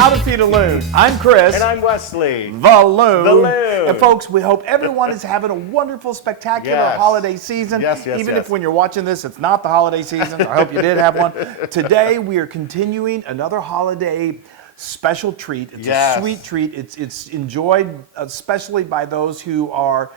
How to Feed a Loon. I'm Chris. And I'm Wesley. The Loon. The Loon. And folks, we hope everyone is having a wonderful, spectacular holiday season. Even if when you're watching this, it's not the holiday season. I hope you did have one. Today, we are continuing another holiday special treat. It's a sweet treat. It's enjoyed especially by those who are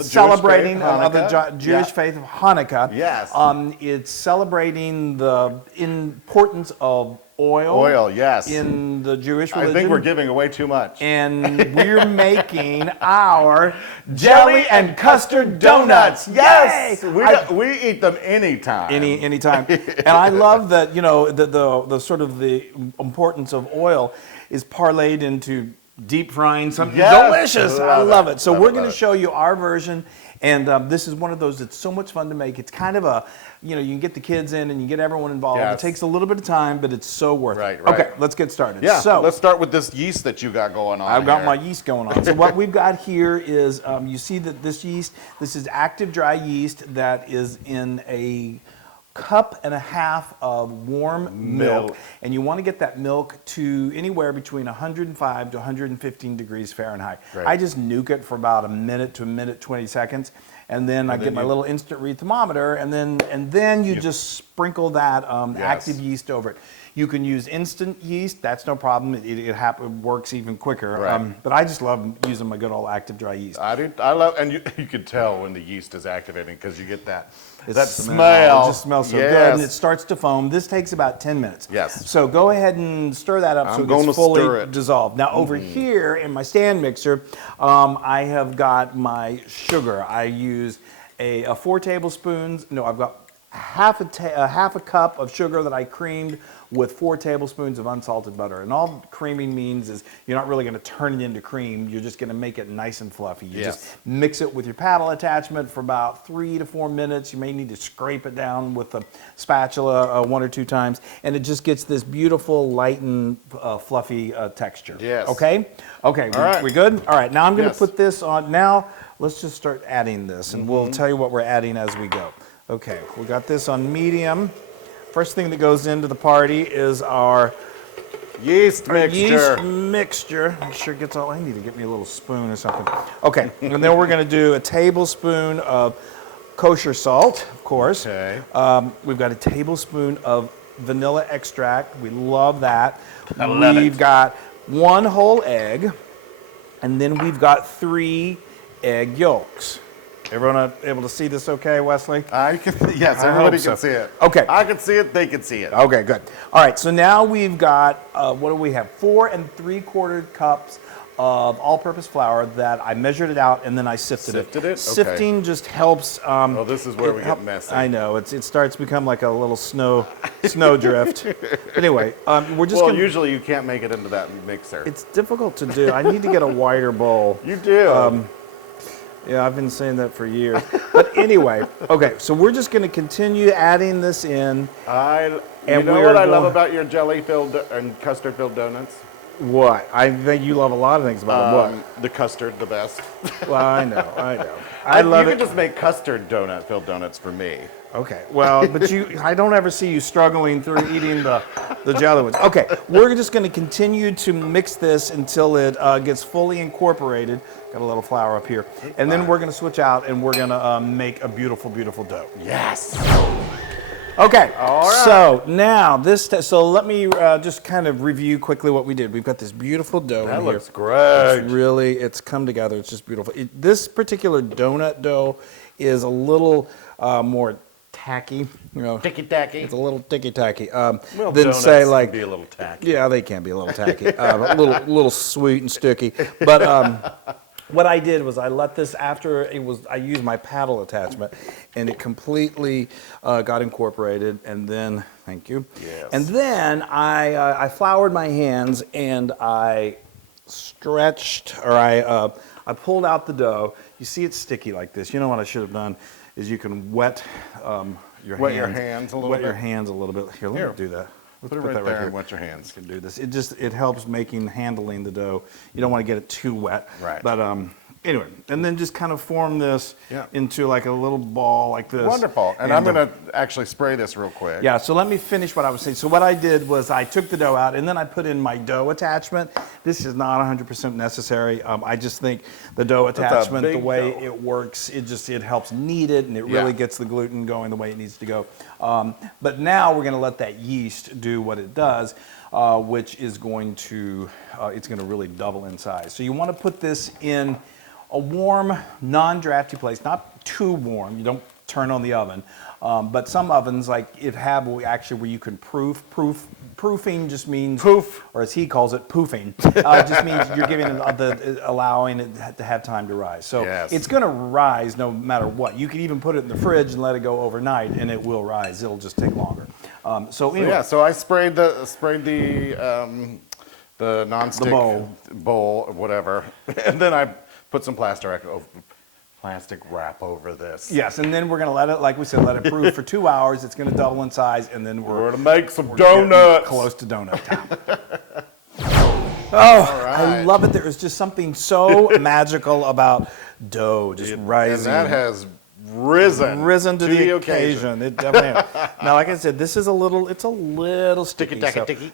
celebrating of the Jewish faith of Hanukkah. Yes. It's celebrating the importance of oil. In the Jewish religion. I think we're giving away too much. And we're making our jelly and custard donuts. Yes. We eat them anytime. Anytime. And I love that, you know, the sort of the importance of oil is parlayed into deep frying something delicious. I love it. So we're going to show you our version, and this is one of those that's so much fun to make. It's kind of a, you know, you can get the kids in and you get everyone involved. It takes a little bit of time, but it's so worth it. Okay, let's get started. Yeah, so let's start with this yeast that you got going on. I've got my yeast going on. So what we've got here is, you see that this yeast, this is active dry yeast that is in a cup and a half of warm milk, and you want to get that milk to anywhere between 105 to 115 degrees Fahrenheit. I just nuke it for about a minute to a minute 20 seconds, and then I get my little instant read thermometer, and then you just sprinkle that active yeast over it. You can use instant yeast, that's no problem. It works even quicker. But I just love using my good old active dry yeast. I do. I love, and you can tell when the yeast is activating because you get that smell. It just smells so good, and it starts to foam. This takes about 10 minutes. So go ahead and stir that up so it gets fully dissolved. Now over here in my stand mixer, I have got my sugar. I use a 4 tablespoons. No, I've got half a cup of sugar that I creamed with 4 tablespoons of unsalted butter. And all creaming means is you're not really going to turn it into cream. You're just going to make it nice and fluffy. You just mix it with your paddle attachment for about 3 to 4 minutes. You may need to scrape it down with a spatula 1 or 2 times. And it just gets this beautiful, light and fluffy texture. Okay? Okay, we good? All right, now I'm going to put this on. Now, let's just start adding this. And we'll tell you what we're adding as we go. Okay, we got this on medium. First thing that goes into the party is our yeast mixture. Make sure it gets all. I need to get me a little spoon or something. Okay, and then we're going to do a tablespoon of kosher salt, of course. We've got a tablespoon of vanilla extract. We love that. We've got 1 whole egg, and then we've got 3 egg yolks. Everyone able to see this okay, Wesley? Yes, everybody can see it. Okay. I can see it, they can see it. Okay, good. All right, so now we've got, what do we have? 4 3/4 cups of all-purpose flour that I measured it out and then I sifted it. Okay. Sifting just helps. Oh, this is where we get messy. I know, it starts to become like a little snow drift. Anyway, we're just usually you can't make it into that mixer. It's difficult to do. I need to get a wider bowl. You do. Yeah, I've been saying that for years. But anyway, okay, so we're just going to continue adding this in. You know what I love about your jelly-filled and custard-filled donuts? What? I think you love a lot of things about them. What? The custard, the best. Well, I know. I love it. You can just make custard donut-filled donuts for me. Okay, well, but I don't ever see you struggling through eating the jelly ones. Okay, we're just going to continue to mix this until it gets fully incorporated. Got a little flour up here. And then we're going to switch out and we're going to make a beautiful, beautiful dough. Yes. Okay, all right. So now so let me just kind of review quickly what we did. We've got this beautiful dough in here. That looks great. It's come together. It's just beautiful. This particular donut dough is a little more tacky, you know. Ticky-tacky. It's a little ticky-tacky. Than say like can be a little tacky. Yeah, they can be a little tacky. A little sweet and sticky. But what I did was I let this I used my paddle attachment, and it completely got incorporated. And then, thank you. Yes. And then I floured my hands and I stretched, or I pulled out the dough. You see it's sticky like this. You know what I should have done is you can wet your hands a little bit. Here, let me do that. Put it right there and wet your hands. You can do this. It helps handling the dough. You don't want to get it too wet. Right. But Anyway, and then just kind of form this into like a little ball like this. Wonderful. And I'm going to actually spray this real quick. Yeah, so let me finish what I was saying. So what I did was I took the dough out and then I put in my dough attachment. This is not 100% necessary. I just think the dough attachment, the way it works, it helps knead it and it really gets the gluten going the way it needs to go. But now we're going to let that yeast do what it does, which is going to, it's going to really double in size. So you want to put this in a warm, non-drafty place, not too warm. You don't turn on the oven, but some ovens like it have actually where you can proof. Proofing just means poof, or as he calls it, poofing. Just means you're giving it allowing it to have time to rise. So it's going to rise no matter what. You can even put it in the fridge and let it go overnight, and it will rise. It'll just take longer. So anyway, so I sprayed the nonstick bowl or whatever, and then I put some plastic wrap over this. Yes, and then we're going to let it, like we said, let it proof for 2 hours. It's going to double in size, and then we're going to make some donuts. Close to donut time. I love it. There is just something so magical about dough just rising. And that has risen to the occasion. It definitely has. Now, like I said, this is it's a little sticky.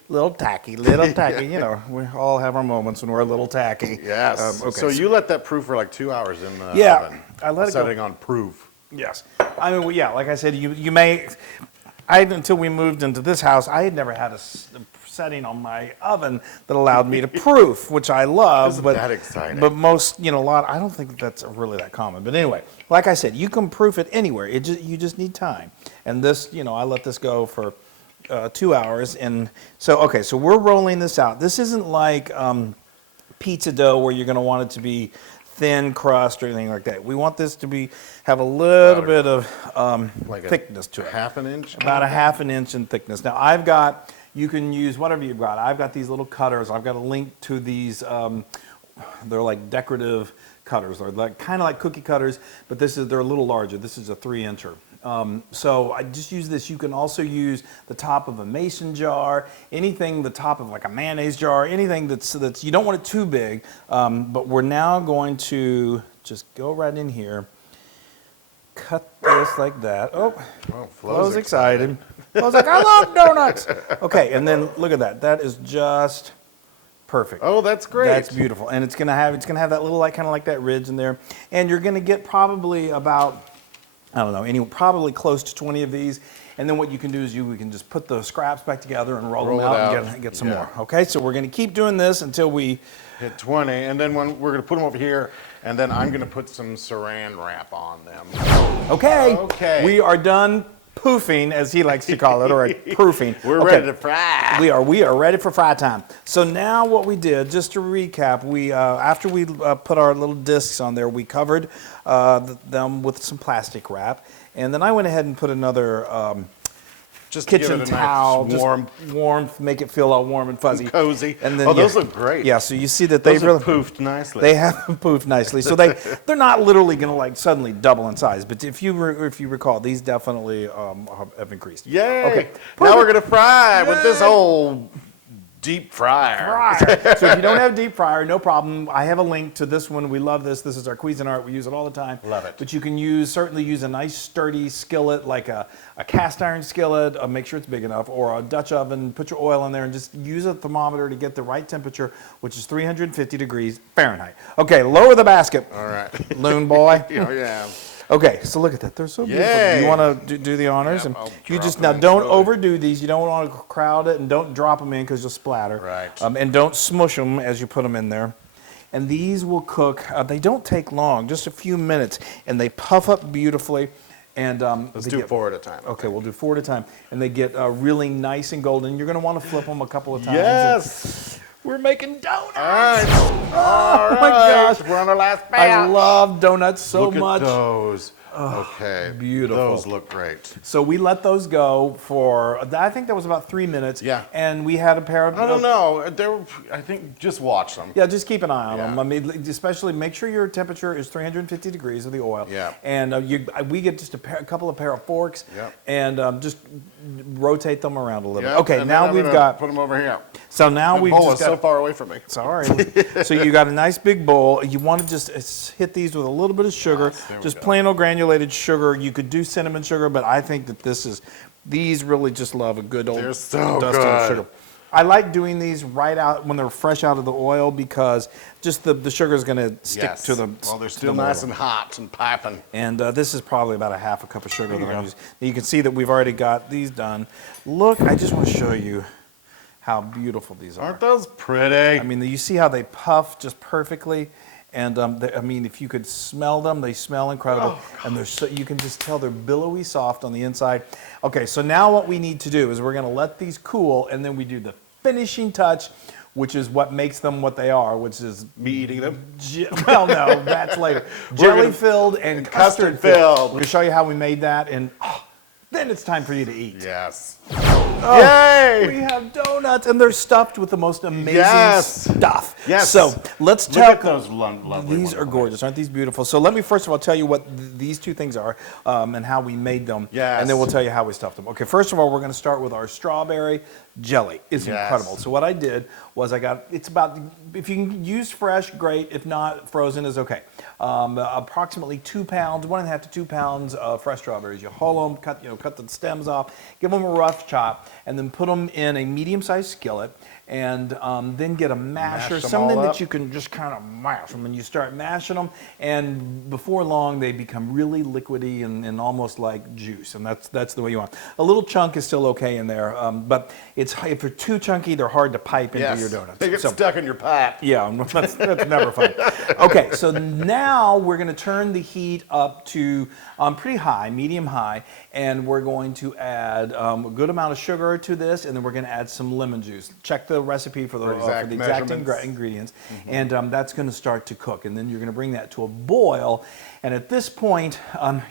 Little tacky. You know, we all have our moments when we're a little tacky. Yes. So you let that proof for like 2 hours in the oven. I let it go. Setting on proof. Yes. I mean, like I said, you may, until we moved into this house, I had never had a setting on my oven that allowed me to proof, which I love. Isn't that exciting? But most, I don't think that's really that common. But anyway, like I said, you can proof it anywhere. You just need time. And this, I let this go for 2 hours. And so we're rolling this out. This isn't like pizza dough where you're going to want it to be thin crust or anything like that. We want this to have a little bit of thickness to it. Half an inch? About a half an inch in thickness. Now you can use whatever you've got. I've got these little cutters. I've got a link to these, they're like decorative cutters. They're kind of like cookie cutters, but they're a little larger. This is a 3-incher. So I just use this. You can also use the top of a mason jar, anything the top of like a mayonnaise jar, anything that's you don't want it too big. But we're now going to just go right in here, cut this like that. Flo's excited. Flo's like, I love donuts. Okay, and then look at that. That is just perfect. Oh, that's great. That's beautiful, and it's gonna have that little kind of like that ridge in there, and you're gonna get probably about, I don't know, probably close to 20 of these. And then what you can do is we can just put the scraps back together and roll them out and get some more. Okay, so we're going to keep doing this until we hit 20. And then we're going to put them over here, and then I'm going to put some saran wrap on them. Okay. We are done poofing, as he likes to call it, or proofing. We're ready to fry. We are ready for fry time. So now what we did, just to recap, we after we put our little discs on there, we covered them with some plastic wrap, and then I went ahead and put another just kitchen towel, nice warm, make it feel all warm and fuzzy, and cozy. And then those look great. Yeah, so you see that they've really poofed nicely. They have poofed nicely. So they're not literally going to suddenly double in size, but if you recall, these definitely have increased. Yay! Okay, now we're going to fry with this old deep fryer. So if you don't have a deep fryer, no problem. I have a link to this one. We love this. This is our Cuisinart. We use it all the time. Love it. But you can certainly use a nice sturdy skillet, like a cast iron skillet. Make sure it's big enough, or a Dutch oven. Put your oil in there and just use a thermometer to get the right temperature, which is 350 degrees Fahrenheit. Okay, lower the basket. All right. Loon boy. Oh, yeah. Okay, so look at that. They're so beautiful. Do you want to do the honors? Yep, and you just don't overdo these. You don't want to crowd it, and don't drop them in because you'll splatter. Right. And don't smush them as you put them in there. And these will cook. They don't take long, just a few minutes, and they puff up beautifully. And let's do 4 at a time. Okay, we'll do 4 at a time, and they get really nice and golden. You're going to want to flip them a couple of times. Yes. We're making donuts. All right. Oh my gosh. We're on our last batch. I love donuts so much. much. Look at those. Okay. Beautiful. Those look great. So we let those go for, I think that was about 3 minutes. Yeah. And we had a pair of... I don't know. I think just watch them. Yeah, just keep an eye on them. Yeah. I mean, especially make sure your temperature is 350 degrees of the oil. Yeah. And we get just a couple of pair of forks. Yep. And just rotate them around a little bit. Yep. Okay, And now then we've got... put them over here. So now The we've bowl just is got... so far away from me. Sorry. So you got a nice big bowl. You want to just hit these with a little bit of sugar, just plain old granulated sugar. You could do cinnamon sugar, but I think that these really just love a good old dusting of sugar. I like doing these right out when they're fresh out of the oil because just the sugar is going to stick to them. Well, they're still nice and hot and piping. And this is probably about a half a cup of sugar that I'm using. You can see that we've already got these done. Look, I just want to show you how beautiful these are. Aren't those pretty? I mean, you see how they puff just perfectly. And I mean, if you could smell them, they smell incredible. And they're you can just tell they're billowy soft on the inside. Okay, so now what we need to do is we're going to let these cool, and then we do the finishing touch, which is what makes them what they are, which is... Me eating them? Well, no, that's later. Jelly-filled and custard-filled. We're going to show you how we made that, and then it's time for you to eat. Yes. Yay! We have donuts, and they're stuffed with the most amazing stuff. Yes. So let's Look at those lovely. These are gorgeous, aren't these beautiful? So let me first of all tell you what these two things are and how we made them. Yes. And then we'll tell you how we stuffed them. Okay, first of all, we're going to start with our strawberry jelly. It's incredible. So what I did was it's about, if you can use fresh, great. If not, frozen is okay. Approximately 2 pounds, 1.5 to 2 pounds of fresh strawberries. You hull them, cut the stems off, give them a rough chop, and then put them in a medium-sized skillet, and then get a masher, something that you can just kind of mash them. And you start mashing them, and before long they become really liquidy and almost like juice, and that's the way you want. A little chunk is still okay in there, but if they're too chunky, they're hard to pipe into your donuts. They get stuck in your pipe. Yeah, that's never fun. Okay, so now we're going to turn the heat up to pretty high, medium high, and we're going to add a good amount of sugar to this, and then we're going to add some lemon juice. Check the recipe for the exact ingredients, and that's going to start to cook, and then you're going to bring that to a boil, and at this point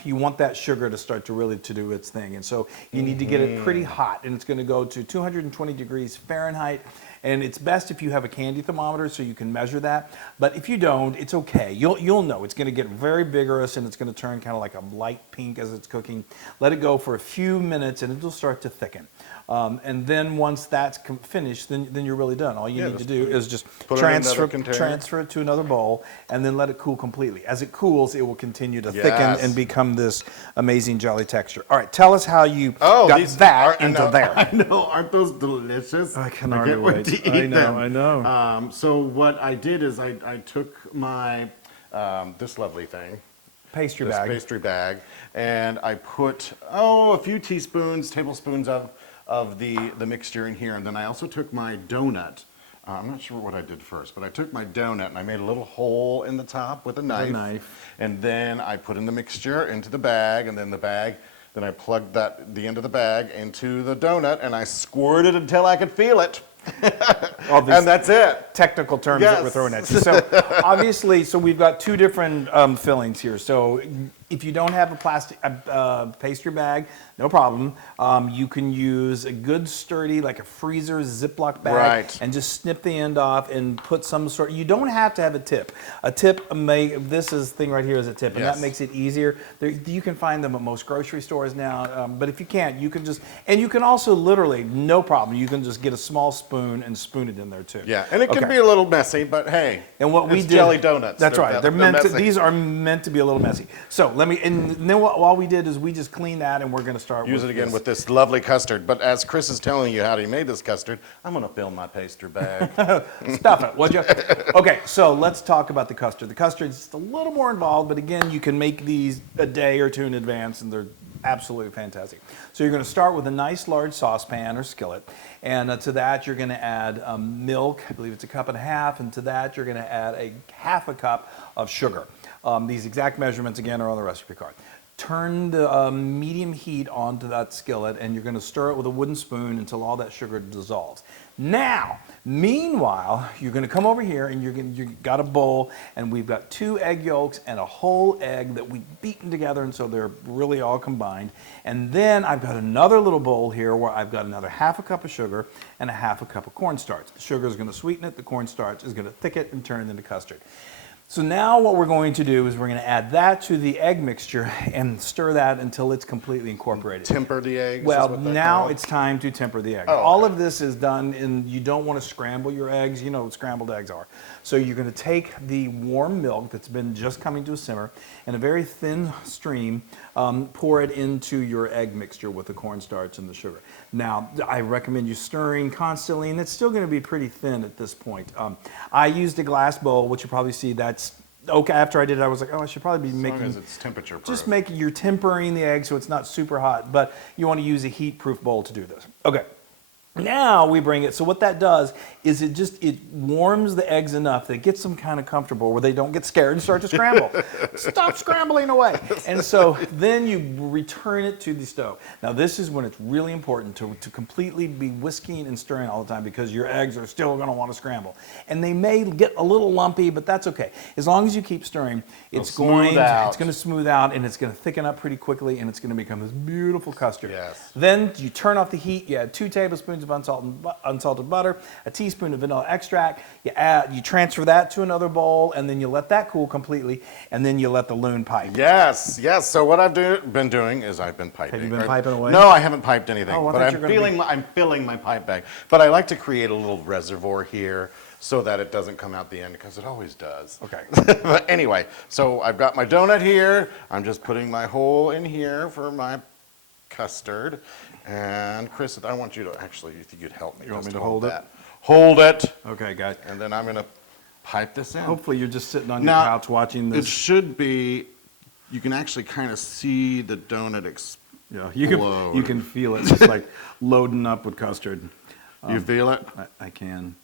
you want that sugar to start to really do its thing, and so you need to get it pretty hot, and it's going to go to 220 degrees Fahrenheit. And it's best if you have a candy thermometer so you can measure that. But if you don't, it's okay. You'll know. It's going to get very vigorous and it's going to turn kind of like a light pink as it's cooking. Let it go for a few minutes and it'll start to thicken. And then once that's finished, then you're really done. All you need to do is just transfer it to another bowl and then let it cool completely. As it cools, it will continue to thicken and become this amazing jelly texture. All right, tell us how you got that into there. I know, aren't those delicious? I can hardly wait to eat them. I know. So what I did is I took my, this lovely thing, pastry bag, and I put, a few tablespoons of the mixture in here, and then I also took my donut. I'm not sure what I did first, but I took my donut and I made a little hole in the top with a knife. And then I put in the mixture into the bag, and then then I plugged the end of the bag into the donut, and I squirted until I could feel it. And that's it. Technical terms that we're throwing at you. So obviously, we've got two different fillings here. So if you don't have a plastic pastry bag, no problem. You can use a good sturdy, like a freezer Ziploc bag, and just snip the end off and put some sort. You don't have to have a tip. A tip this thing right here is a tip, and that makes it easier. You can find them at most grocery stores now. But if you can't, you can you can also literally, no problem. You can just get a small spoon and spoon it in there too. Yeah, and it can be a little messy, but hey, and what we did, jelly donuts. That's right. These are meant to be a little messy. So and then all we did is we just cleaned that, and we're going to start use it again with this lovely custard. But as Chris is telling you how he made this custard, I'm going to fill my pastry bag. Stuff it, would you? Okay, so let's talk about the custard. The custard is just a little more involved, but again, you can make these a day or two in advance, and they're absolutely fantastic. So you're going to start with a nice large saucepan or skillet, and to that you're going to add milk. I believe it's 1.5 cups, and to that you're going to add 1/2 cup of sugar. These exact measurements again are on the recipe card. turn the medium heat onto that skillet, and you're going to stir it with a wooden spoon until all that sugar dissolves. Now, meanwhile, you're going to come over here and you've got a bowl, and we've got 2 egg yolks and a whole egg that we've beaten together, and so they're really all combined. And then I've got another little bowl here where I've got another ½ cup of sugar and a ½ cup of cornstarch. The sugar is going to sweeten it, the cornstarch is going to thicken it and turn it into custard. So now what we're going to do is we're going to add that to the egg mixture and stir that until it's completely incorporated. Temper the eggs? Well, now it's time to temper the egg. Oh, okay. All of this is done in, you don't want to scramble your eggs. You know what scrambled eggs are. So you're going to take the warm milk that's been just coming to a simmer and a very thin stream, pour it into your egg mixture with the cornstarch and the sugar. Now, I recommend you stirring constantly, and it's still going to be pretty thin at this point. I used a glass bowl, which you probably see that's okay. After I did it, I was like, oh, I should probably be making. As long as it's temperature proof. Just making, you're tempering the egg so it's not super hot, but you want to use a heat-proof bowl to do this. Okay. Now we bring it, so what that does is it warms the eggs enough that it gets them kind of comfortable where they don't get scared and start to scramble. Stop scrambling away. And so then you return it to the stove. Now this is when it's really important to completely be whisking and stirring all the time, because your eggs are still going to want to scramble. And they may get a little lumpy, but that's okay. As long as you keep stirring, it's going to smooth out, and it's going to thicken up pretty quickly, and it's going to become this beautiful custard. Yes. Then you turn off the heat, you add 2 tablespoons of unsalted butter, a teaspoon of vanilla extract. You transfer that to another bowl, and then you let that cool completely, and then you let the Loon pipe. Yes, yes. So what I've been doing is I've been piping. Have you been piping away? No, I haven't piped anything. Oh, but I'm filling my pipe bag. But I like to create a little reservoir here so that it doesn't come out the end, because it always does. Okay. But anyway, so I've got my donut here. I'm just putting my hole in here for my custard. And Chris, I want you to actually, if you could help me. You want me to hold it? Hold it. Okay, guys. And then I'm going to pipe this in. Hopefully you're just sitting on your couch watching this. It should be, you can actually kind of see the donut explode. Yeah, you can feel it just like loading up with custard. You feel it? I can.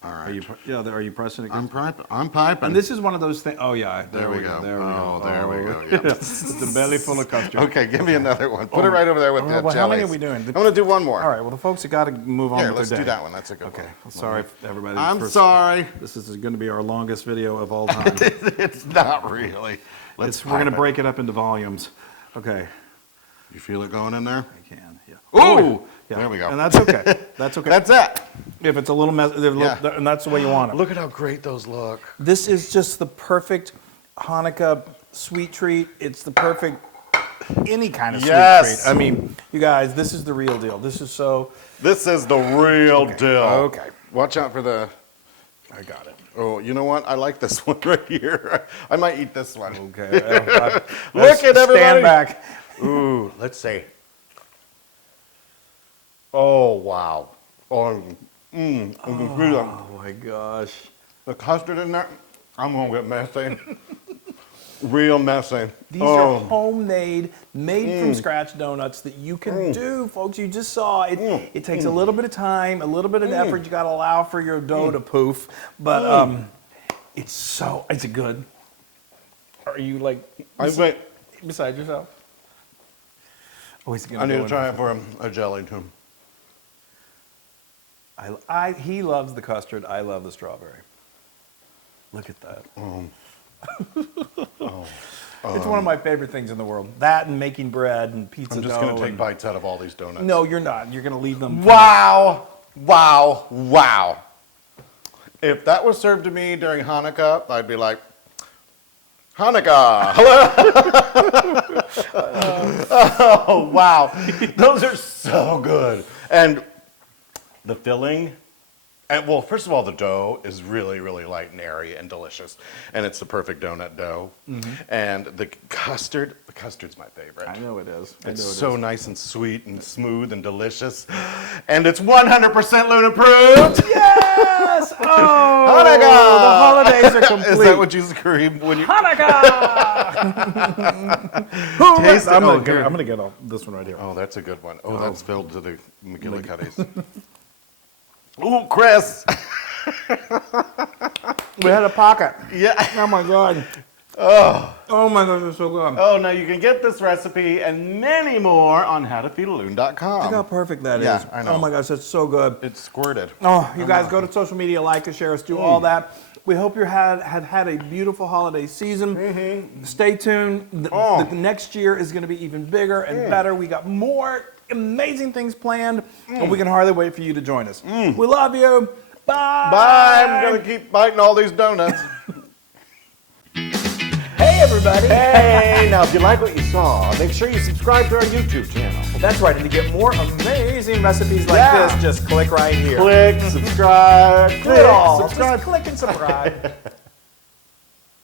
All right. Are you pressing it? I'm piping. And this is one of those things. Oh yeah, there we go. There we go. There we go. Yep. The belly full of custard. Okay, give me another one. Put it right over there with that jelly. How many are we doing? I'm going to do one more. All right. Well, the folks have got to move on. Here, with let's their day. do that one. That's a good one. Okay. Sorry, everybody. I'm sorry. This is going to be our longest video of all time. It's not really. We're going to break it up into volumes. Okay. You feel it going in there? I can. Yeah. Ooh. Yeah. There we go. And that's okay. That's okay. That's it. If it's a little mess, and that's the way you want it. Look at how great those look. This is just the perfect Hannukah sweet treat. It's the perfect any kind of sweet treat. I mean, you guys, this is the real deal. This is the real deal. Okay. Watch out for the. I got it. Oh, you know what? I like this one right here. I might eat this one. Okay. Look at everybody. Stand back. Ooh, let's see. Oh, wow. Oh, oh my gosh. The custard in there, I'm going to get messy. Real messy. These are homemade, made from scratch donuts that you can do, folks. You just saw it. It takes a little bit of time, a little bit of effort. You got to allow for your dough to poof. But it's good. Are you like beside yourself? Oh, I need to try it for a jelly too. He loves the custard. I love the strawberry. Look at that. It's one of my favorite things in the world. That and making bread and pizza dough. I'm just going to take bites out of all these donuts. No, you're not. You're going to leave them. Wow. Wow. Wow. If that was served to me during Hannukah, I'd be like, Hannukah. Hello. Oh, wow. Those are so good. And the filling, well, first of all, the dough is really, really light and airy and delicious. And it's the perfect donut dough. And the custard's my favorite. I know it is. It's so nice and sweet and smooth and delicious. And it's 100% Loon approved. Yes! Oh, Hannukah! The holidays are complete. Is that what you scream when you... Hannukah! Taste it. I'm going to get this one right here. Oh, that's a good one. Oh, that's filled to the McGillicuddies. Ooh, Chris. We had a pocket. Yeah. Oh my God. Oh my gosh, it's so good. Oh, now you can get this recipe and many more on howtofeedaloon.com. Look how perfect that is. Yeah, I know. Oh my gosh, that's so good. It's squirted. Oh, you guys go to social media, like us, share us, do all that. We hope you have had a beautiful holiday season. Stay tuned. The next year is going to be even bigger and better. We got more amazing things planned, and we can hardly wait for you to join us. We love you. Bye. Bye. I'm going to keep biting all these donuts. Hey, everybody. Hey, now if you like what you saw, make sure you subscribe to our YouTube channel. That's right, and to get more amazing recipes like this, just click right here. Click, subscribe, Do it all. Just click and subscribe.